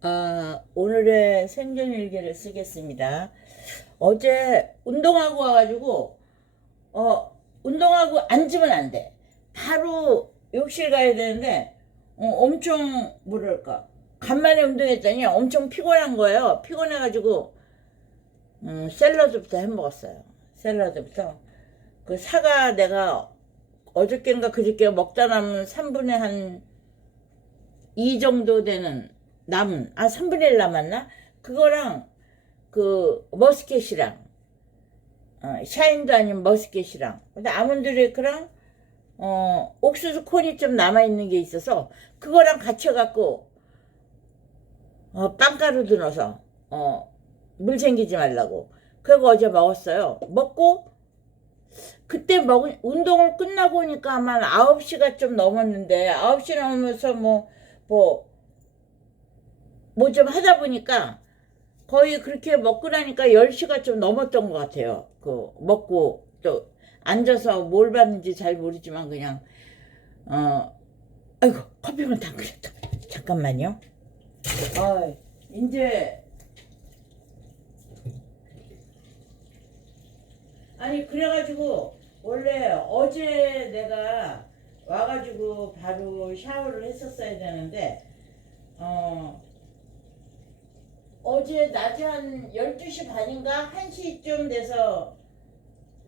아, 오늘의 생존일기를 쓰겠습니다. 어제 운동하고 와가지고, 어, 운동하고 앉으면 안 돼. 바로 욕실 가야 되는데, 어, 엄청, 뭐랄까, 간만에 운동했더니 엄청 피곤한 거예요. 피곤해가지고, 음, 샐러드부터 해 먹었어요. 샐러드부터. 그 사과 내가 어저께인가 그저께 먹다 남은 3분의 한 2 정도 되는 남은 아 3분의 1 남았나? 그거랑 그 머스켓이랑 어, 샤인도 아닌 머스켓이랑 근데 아몬드 레이크랑 어, 옥수수 콘이 좀 남아있는 게 있어서 그거랑 같이 갖고 어, 빵가루도 넣어서 어, 물 챙기지 말라고 그거 어제 먹었어요 먹고 그때 먹은 운동을 끝나고 오니까 아마 9시가 좀 넘었는데 9시 넘으면서 뭐뭐 뭐 좀 하다 보니까 거의 그렇게 먹고 나니까 10시가 좀 넘었던 것 같아요. 그 먹고 또 앉아서 뭘 봤는지 잘 모르지만 그냥 어 아이고 커피만 다 끓였다. 잠깐만요. 아 이제 아니 그래가지고 원래 어제 내가 와가지고 바로 샤워를 했었어야 되는데 어 어제 낮에 한 12시 반인가 1시쯤 돼서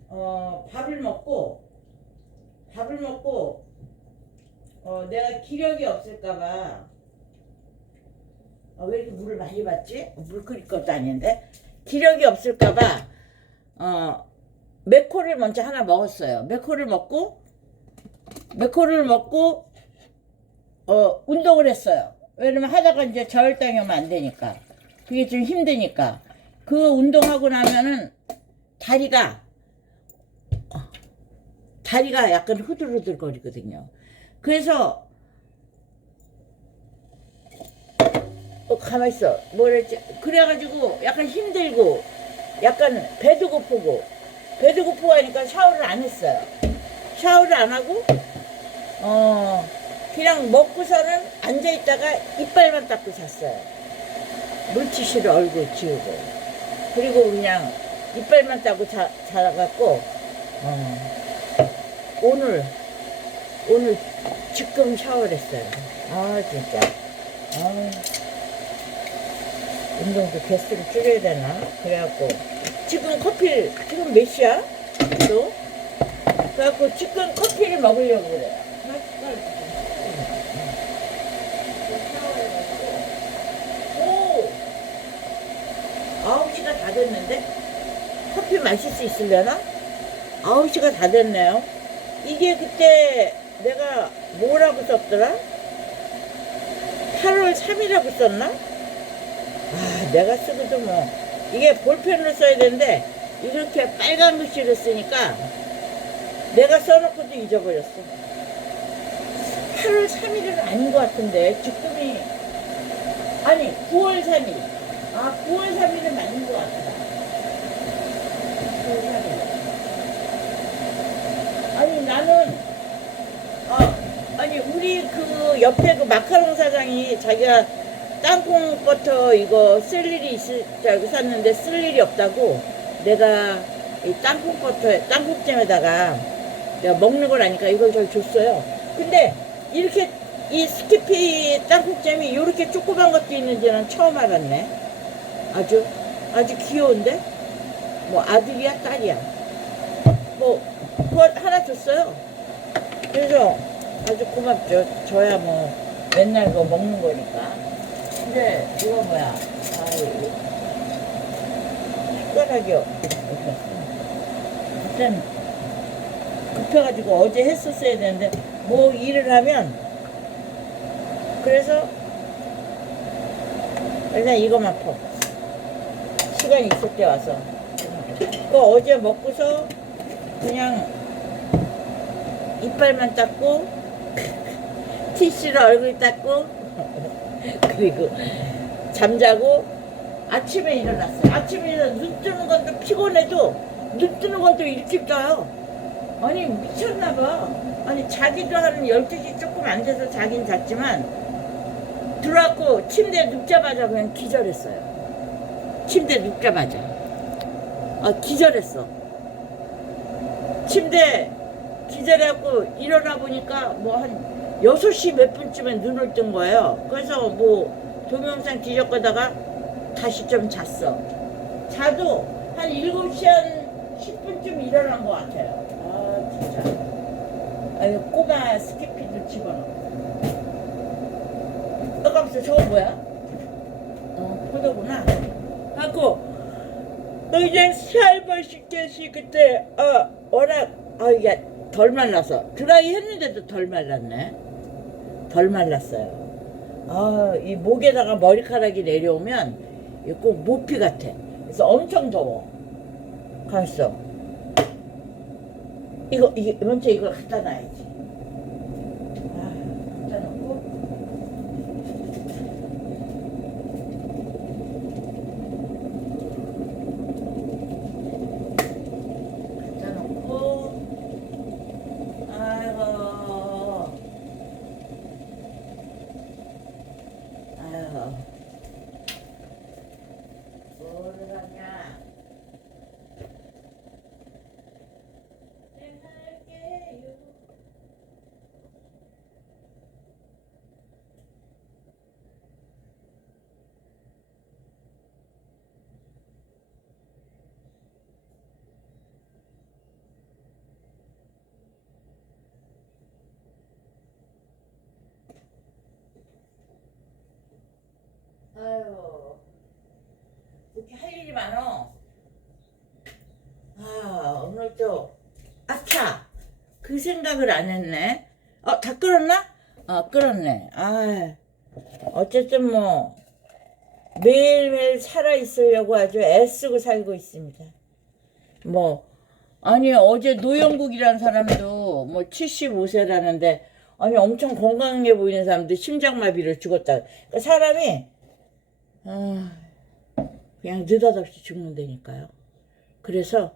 어 밥을 먹고 밥을 먹고 어 내가 기력이 없을까봐 어, 왜 이렇게 물을 많이 받지? 물 끓일 것도 아닌데 기력이 없을까봐 어 맥코를 먼저 하나 먹었어요. 맥코를 먹고 맥코를 먹고 어 운동을 했어요. 왜냐면 하다가 이제 저혈당이 오면 안 되니까 그게 좀 힘드니까 그 운동하고 나면은 다리가 어, 다리가 약간 후들후들 거리거든요. 그래서 어, 가만 있어. 뭐랬지? 그래가지고 약간 힘들고 약간 배도 고프고 배도 고프고 하니까 샤워를 안 했어요. 샤워를 안 하고 어 그냥 먹고서는 앉아 있다가 이빨만 닦고 잤어요. 물티슈를 얼굴 지우고 그리고 그냥 이빨만 닦고 자, 자갖고 어, 오늘 오늘 지금 샤워를 했어요. 아 진짜 아, 운동도 개수를 줄여야 되나 그래갖고 지금 커피 지금 몇 시야? 또? 그래갖고 지금 커피를 먹으려고 그래요. 오! 9시가 다 됐는데? 커피 마실 수 있으려나? 9시가 다 됐네요. 이게 그때 내가 뭐라고 썼더라? 8월 3일이라고 썼나? 아, 내가 쓰고도 뭐. 이게 볼펜으로 써야 되는데, 이렇게 빨간 글씨를 쓰니까, 내가 써놓고도 잊어버렸어. 8월 3일은 아닌 것 같은데, 지금이, 아니, 9월 3일. 아, 9월 3일은 맞는 것 같다. 9월 3일. 아니, 나는, 어, 아니, 우리 그 옆에 그 마카롱 사장이 자기가 땅콩 버터 이거 쓸 일이 있을 줄 알고 샀는데 쓸 일이 없다고 내가 이 땅콩 버터, 땅콩잼에다가 내가 먹는 걸 아니까 이걸 저 줬어요. 근데 이렇게 이 스키피 땅콩잼이 이렇게 조그만 것도 있는지는 처음 알았네. 아주, 아주 귀여운데? 뭐 아들이야, 딸이야. 뭐, 그거 하나 줬어요. 그래서 아주 고맙죠. 저야 뭐 맨날 그거 먹는 거니까. 근데 이거 뭐야? 아, 이거 숟가락이 없- 없었어. 일단 급해가지고 어제 했었어야 되는데 뭐 일을 하면 그래서 일단 이거만 퍼. 시간이 있을 때 와서. 그 어제 먹고서 그냥 이빨만 닦고 티슈로 얼굴 닦고 그리고 잠자고 아침에 일어났어요. 아침에 눈 뜨는 건또 피곤해도 눈 뜨는 건또 일찍 자요. 아니 미쳤나 봐. 아니 자기도 한 12시 조금 안 돼서 자긴 잤지만 들어왔고 침대에 눕자마자 그냥 기절했어요. 침대에 눕자마자. 아, 기절했어. 침대 기절해갖고 일어나 보니까 뭐 한 6시 몇 분쯤에 눈을 뜬 거예요. 그래서 뭐 동영상 뒤적거다가 다시 좀 잤어. 자도 한 7시 한 10분쯤 일어난 것 같아요. 아, 진짜. 아유, 꼬마 스키피도 집어넣고. 어, 깜짝 저거 뭐야? 어, 포도구나. 하고, 그냥 살벌시켜시 그때, 어, 워낙, 아, 이게 덜 말라서. 드라이 했는데도 덜 말랐네. 덜 말랐어요. 아, 이 목에다가 머리카락이 내려오면, 꼭 모피 같아. 그래서 엄청 더워. 가만있어. 이거, 이게, 먼저 이걸 갖다 놔야지. 아, 갖다 놓고. 갖다 놓고. 아이고. 아이고. 뭐를 하냐. 내가 할게요. 아유, 이렇게 할 일이 많어. 또, 아차! 그 생각을 안 했네. 어, 다 끓었나? 아, 끓었네. 아, 어쨌든 뭐, 매일매일 살아있으려고 아주 애쓰고 살고 있습니다. 뭐, 아니, 어제 노영국이라는 사람도 뭐 75세라는데, 아니, 엄청 건강해 보이는 사람도 심장마비로 죽었다. 그러니까 사람이, 아, 그냥 느닷없이 죽는다니까요. 그래서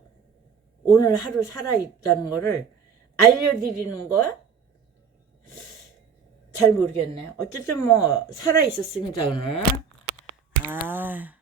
오늘 하루 살아있다는 거를 알려드리는 거야? 잘 모르겠네요. 어쨌든 뭐 살아있었습니다 오늘. 아